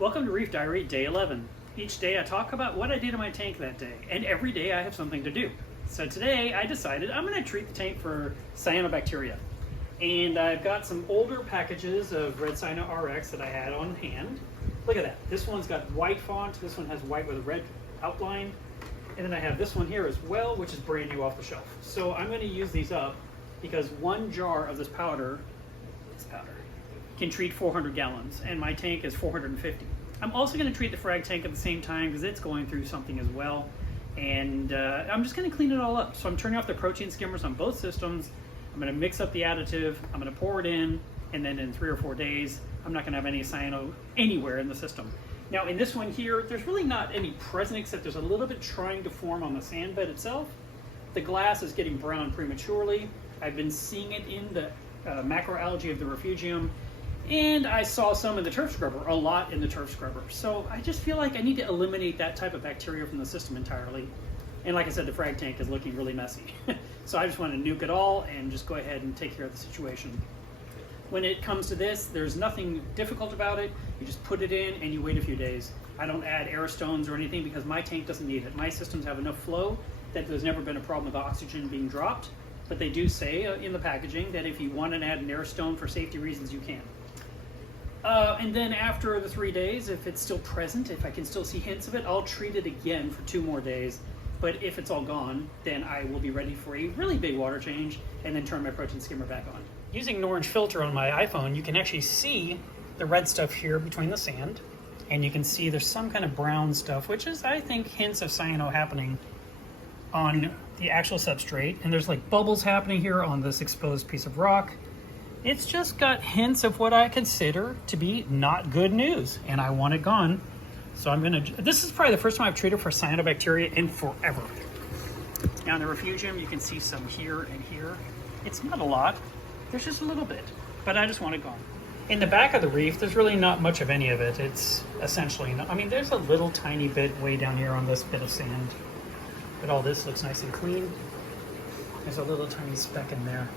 Welcome to Reef Diary, day 11. Each day I talk about what I did in my tank that day, and every day I have something to do. So today I decided I'm going to treat the tank for cyanobacteria. And I've got some older packages of Red Cyano RX that I had on hand. Look at that. This one's got white font, this one has white with a red outline. And then I have this one here as well, which is brand new off the shelf. So I'm going to use these up because one jar of this powder can treat 400 gallons, and my tank is 450. I'm also going to treat the frag tank at the same time because it's going through something as well. And I'm just going to clean it all up. So I'm turning off the protein skimmers on both systems. I'm going to mix up the additive. I'm going to pour it in, and then in 3 or 4 days, I'm not going to have any cyano anywhere in the system. Now in this one here, there's really not any present except there's a little bit trying to form on the sand bed itself. The glass is getting brown prematurely. I've been seeing it in the macroalgae of the refugium. And I saw some in the turf scrubber, a lot in the turf scrubber. So I just feel like I need to eliminate that type of bacteria from the system entirely. And like I said, the frag tank is looking really messy. So I just want to nuke it all and just go ahead and take care of the situation. When it comes to this, there's nothing difficult about it. You just put it in and you wait a few days. I don't add air stones or anything because my tank doesn't need it. My systems have enough flow that there's never been a problem with oxygen being dropped. But they do say in the packaging that if you want to add an air stone for safety reasons, you can. And then after the 3 days, if it's still present, if I can still see hints of it, I'll treat it again for 2 more days. But if it's all gone, then I will be ready for a really big water change and then turn my protein skimmer back on. Using an orange filter on my iPhone, you can actually see the red stuff here between the sand. And you can see there's some kind of brown stuff, which is, I think, hints of cyano happening on the actual substrate. And there's like bubbles happening here on this exposed piece of rock. It's just got hints of what I consider to be not good news, and I want it gone. So this is probably the first time I've treated for cyanobacteria in forever. Now in the refugium, you can see some here and here. It's not a lot, there's just a little bit, but I just want it gone. In the back of the reef, there's really not much of any of it. It's essentially, I mean, there's a little tiny bit way down here on this bit of sand, but all this looks nice and clean. There's a little tiny speck in there.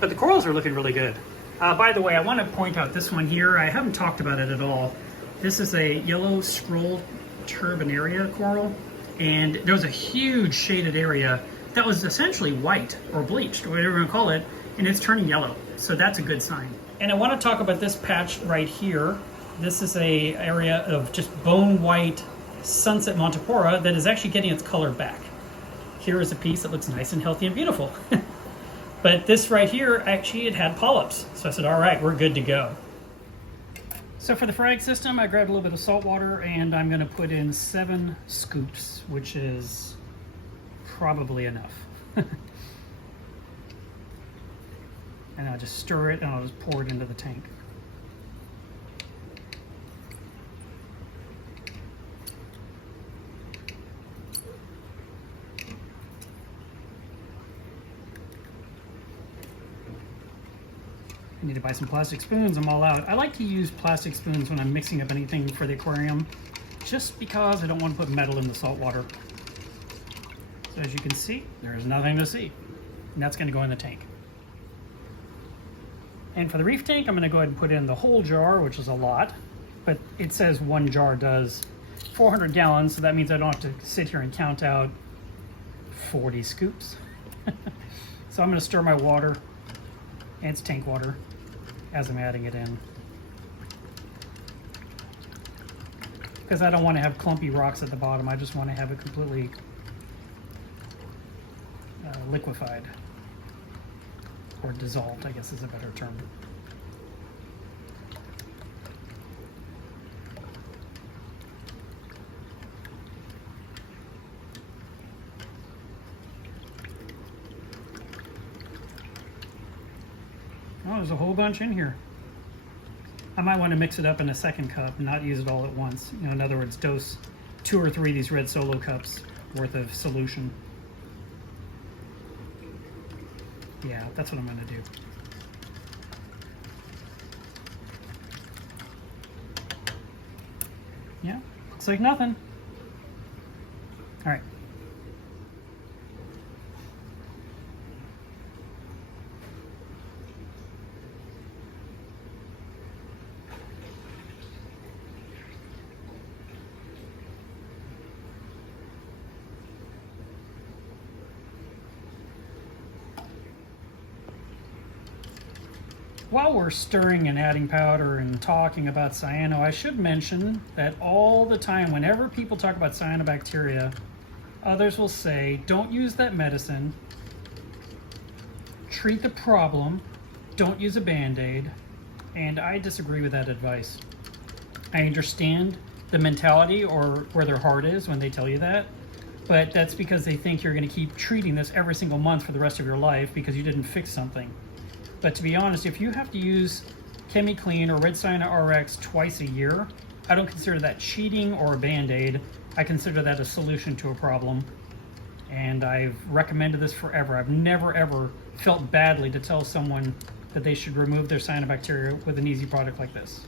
But the corals are looking really good. By the way, I want to point out this one here. I haven't talked about it at all. This is a yellow scroll turbinaria coral, and there was a huge shaded area that was essentially white or bleached, or whatever you want to call it, and it's turning yellow. So that's a good sign. And I want to talk about this patch right here. This is a area of just bone white sunset Montipora that is actually getting its color back. Here is a piece that looks nice and healthy and beautiful. But this right here, actually, it had polyps. So I said, all right, we're good to go. So for the frag system, I grabbed a little bit of salt water and I'm gonna put in 7 scoops, which is probably enough. And I'll just stir it and I'll just pour it into the tank. I need to buy some plastic spoons. I'm all out. I like to use plastic spoons when I'm mixing up anything for the aquarium, just because I don't want to put metal in the salt water. So as you can see, there is nothing to see. And that's going to go in the tank. And for the reef tank, I'm going to go ahead and put in the whole jar, which is a lot. But it says one jar does 400 gallons, so that means I don't have to sit here and count out 40 scoops. So I'm going to stir my water, and it's tank water, as I'm adding it in. Because I don't want to have clumpy rocks at the bottom, I just want to have it completely liquefied. Or dissolved, I guess is a better term. Oh, there's a whole bunch in here. I might want to mix it up in a second cup and not use it all at once. You know, in other words, dose 2 or 3 of these red solo cups worth of solution. Yeah, that's what I'm going to do. Yeah, looks like nothing. All right. While we're stirring and adding powder and talking about cyano, I should mention that all the time, whenever people talk about cyanobacteria, others will say, don't use that medicine, treat the problem, don't use a Band-Aid, and I disagree with that advice. I understand the mentality or where their heart is when they tell you that, but that's because they think you're going to keep treating this every single month for the rest of your life because you didn't fix something. But to be honest, if you have to use ChemiClean or Red Cyano RX twice a year, I don't consider that cheating or a Band-Aid. I consider that a solution to a problem. And I've recommended this forever. I've never ever felt badly to tell someone that they should remove their cyanobacteria with an easy product like this.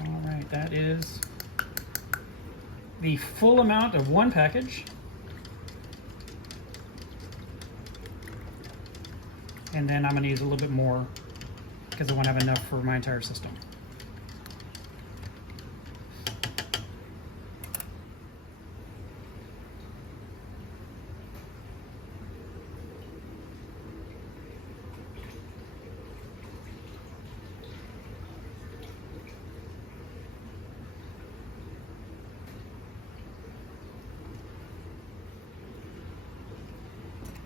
All right, that is the full amount of one package. And then I'm going to use a little bit more because I want to have enough for my entire system.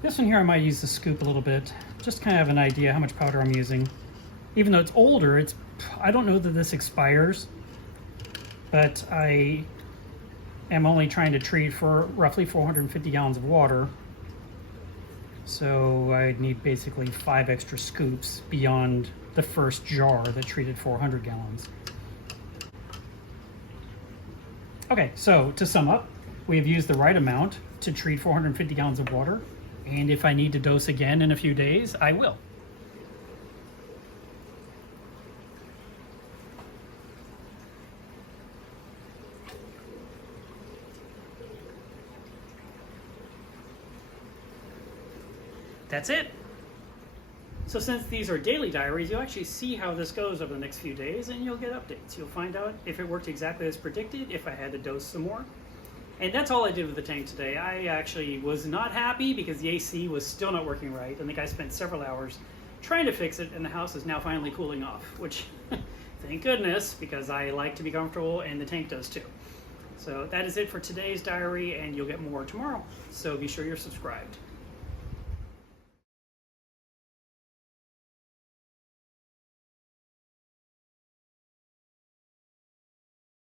This one here I might use the scoop a little bit, just kind of have an idea how much powder I'm using. Even though it's older, I don't know that this expires, but I am only trying to treat for roughly 450 gallons of water. So I need basically 5 extra scoops beyond the first jar that treated 400 gallons. Okay, so to sum up, we have used the right amount to treat 450 gallons of water. And if I need to dose again in a few days, I will. That's it. So since these are daily diaries, you'll actually see how this goes over the next few days and you'll get updates. You'll find out if it worked exactly as predicted, if I had to dose some more. And that's all I did with the tank today. I actually was not happy because the AC was still not working right. I think I spent several hours trying to fix it, and the house is now finally cooling off, which, thank goodness, because I like to be comfortable, and the tank does too. So that is it for today's diary, and you'll get more tomorrow. So be sure you're subscribed.